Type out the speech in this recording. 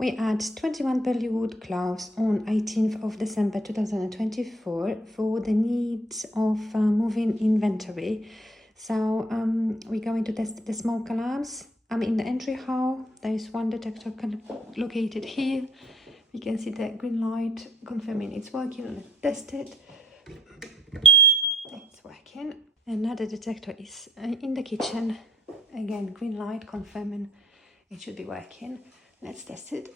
We at 21 Burlywood Close on 18th of December 2024 for the needs of moving inventory. So we're going to test the smoke alarms. I'm in the entry hall. There is one detector located here. We can see the green light confirming it's working. Let's test it. It's working. Another detector is in the kitchen. Again, green light confirming it should be working. Let's test it.